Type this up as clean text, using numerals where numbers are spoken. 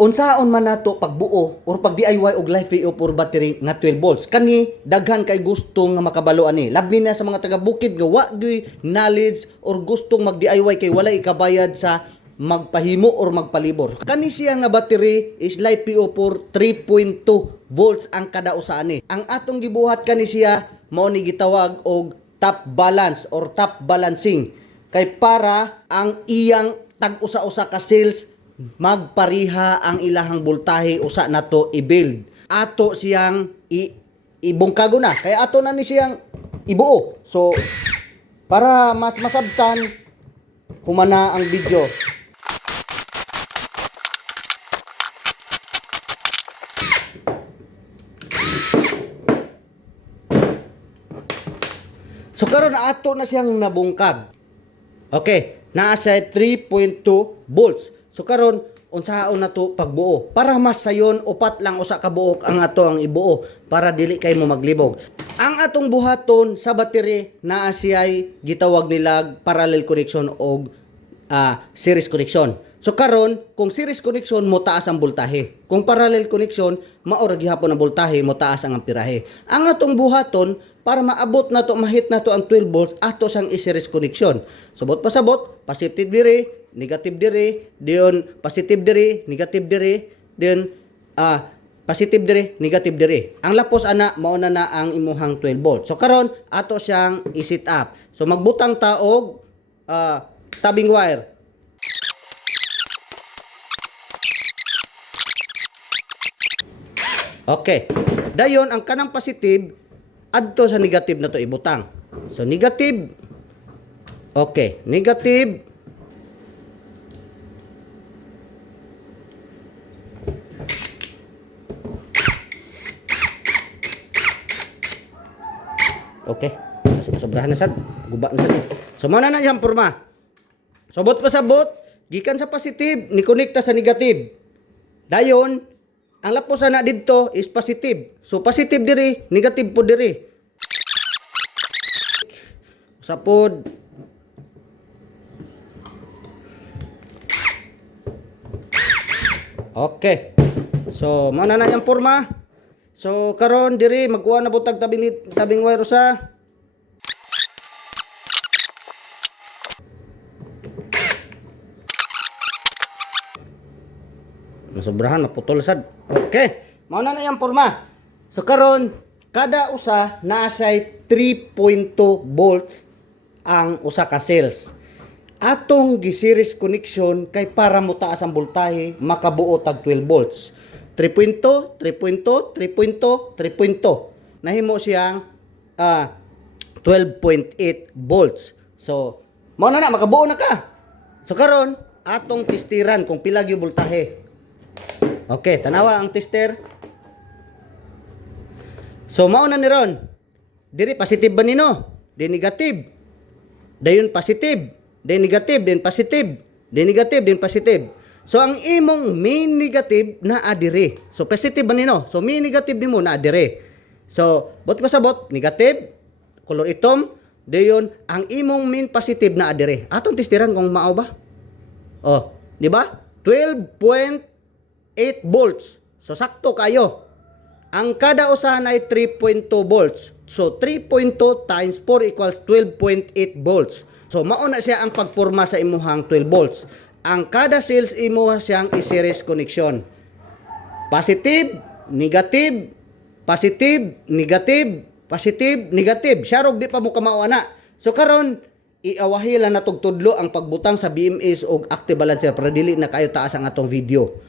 Unsaon man nato pagbuo or pag DIY og live PO for battery nga 12 volts. Kani daghan kay gusto nga makabalo ani. Labi na sa mga taga bukid nga wa gyud knowledge or gustong mag DIY kay wala ikabayad sa magpahimo or magpalibor. Kani siya nga battery is live PO for 3.2 volts ang kada usa ani. Ang atong gibuhat kani siya mao ni gitawag og top balance or top balancing. Kay para ang iyang tag-usa-usa ka cells magpariha ang ilahang voltahe usa nato i-build. Ato siyang ibungkago na. Kaya ato na ni siyang ibuo. So para mas masabtan humana ang video. So karon ato na siyang nabungkag. Okay, naa siya 3.2 volts. So karon unsaon na to pagbuo para mas sayon upat lang usa ka buok ang ato ang ibuo para dili kay mo maglibog. Ang atong buhaton sa battery naa siya'y gitawag nila parallel connection o series connection. So karon kung series connection mo taas ang voltahe. Kung parallel connection mao ra gihapon ang voltahe mo taas ang amperahe. Ang atong buhaton para maabot na to mahit na to ang 12 volts ato sang i-series connection. Subot pasabot, positive diri, negative diri, diyon positive diri, negative diri, diyon positive diri, negative diri. Ang lapos ana mao na ang imuhang 12 volts. So karon ato siyang i-set up. So magbutang ta og tabing wire. Okay. Dayon ang kanang positive adto sa negative na to ibutang. So negative. Okay, negative. Okay. Sobrahan na sad. Guba na sad. So mao na yang porma. Sobot pa sabot, gikan sa positive ni konekta sa negative. Dayon ang lapos na didto is positive. So positive diri, negative po diri. Usapod. Okay. So mao na yang porma. So karon diri magkuha na butag tabing wire usa. Sobrahan maputol sad. Okay. Mao na yang porma. So karon kada usa naa say 3.2 volts ang usa ka cells. Atong gi-series connection kay para mo taas ang voltahe makabuo tag 12 volts. 3.2, 3.2, 3.2, 3.2. Nahimo siyang 12.8 volts. So, mao na makabuo na ka. So karon atong testiran kung pila gyud voltahe. Okay, tanawa ang tester. So mao na ni ron. Diri positive ba nino? Di negative. Dayon positive, di negative, then positive, di negative, then positive. So ang imong main negative na adire. So positive ba nino? So main negative nimo na adire. So bot pasabot negative, color itom, dayon ang imong main positive na adire. Atong testiran kung mao ba? Oh, di ba? 12.8 volts. So sakto kayo. Ang kada usahan ay 3.2 volts. So 3.2 times 4 equals 12.8 volts. So mao na siya ang pagporma sa imuhang 12 volts. Ang kada cells imo siyang i-series connection. Positive, negative, positive, negative, positive, negative. Syarog di pa mo kamao ana. So karon iawahi lang natog tudlo ang pagbutang sa BMS og active balancer para dili na kayo taas ang atong video.